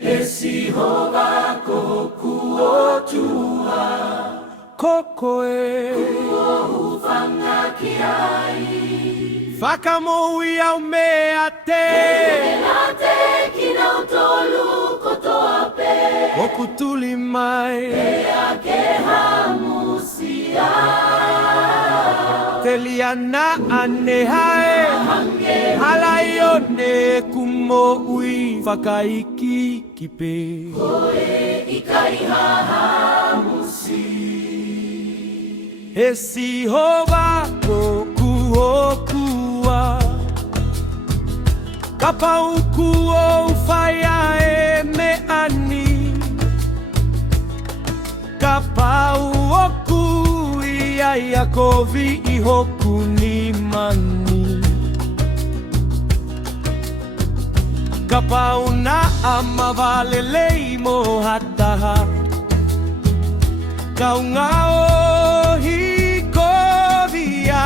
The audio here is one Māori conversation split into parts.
Esi hova kokuotua Kokoe Kuohufanga kiai Whakamoi au mea te Kenate kina utolu kotoape Okutuli mai Ea ke hamusia Te liana ane hae Halaione kumo ui whakaiki kipe Koe ikai hahamusi Esi hova kokuokua Kapa ukuo ufaya e me ani Kapa uoku ia Yakovi ihoku ni mani Kapa una amavale leimo hataha Kaungao hikovia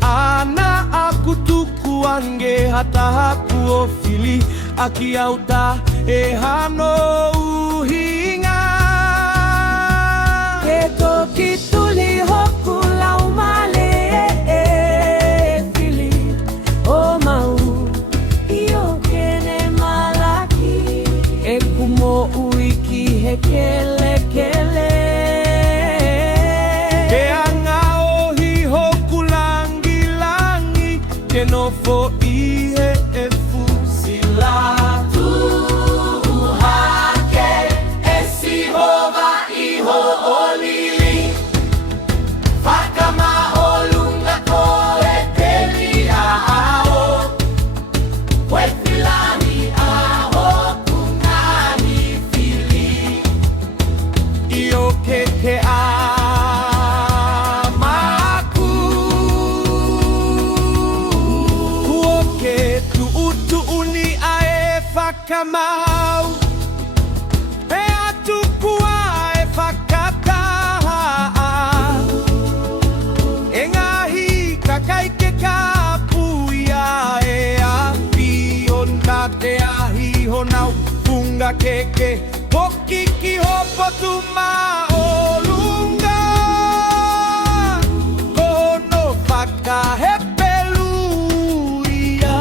Ana akutuku ange hataha kuofili Akiauta e hano uhinga Keto kituli hoku laumale fili O mau iyo kene malaki E kumo uiki hekele kele Ke angao hi hoku langi langi Ke nofo ihe e fusila Keke amaku Kuoke tu uni ae whakamau E atukua e whakataha E ngahi kakaike ka puia e api o na te ahi honau Punga keke Pokiki hopo tu mao lunga Kono whakahepeluia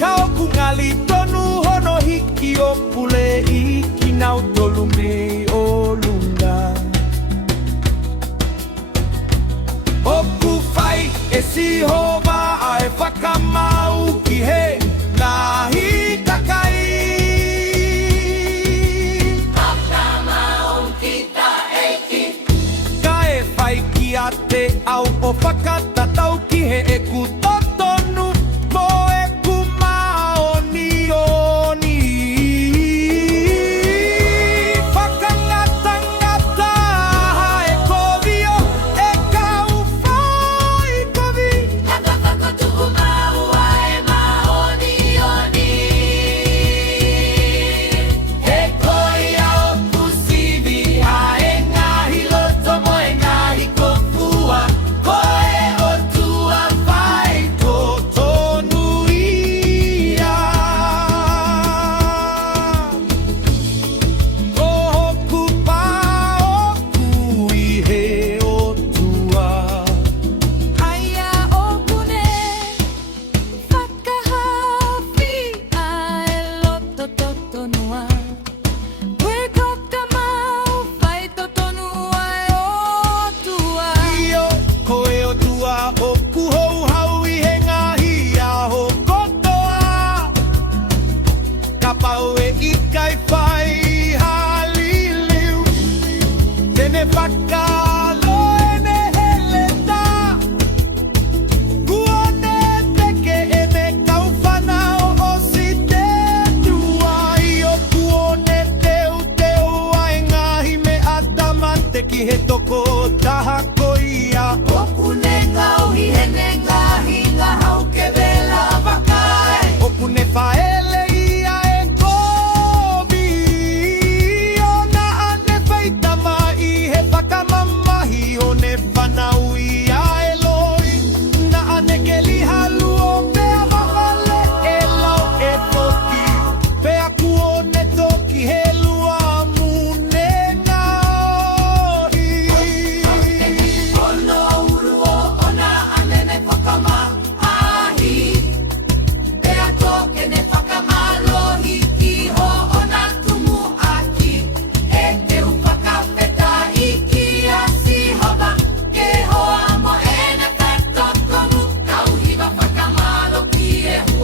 Kau kungali tonu hono hiki o pule iki nau tolu me o lunga Oku whai e si hova ai whakamau ki he Nahi kakai Te au o whakatatau ki he e ku totonu Mo e ku maoni oni Whakangatangata e kovio e kau whai kovi Haka whakotu umau ai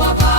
waka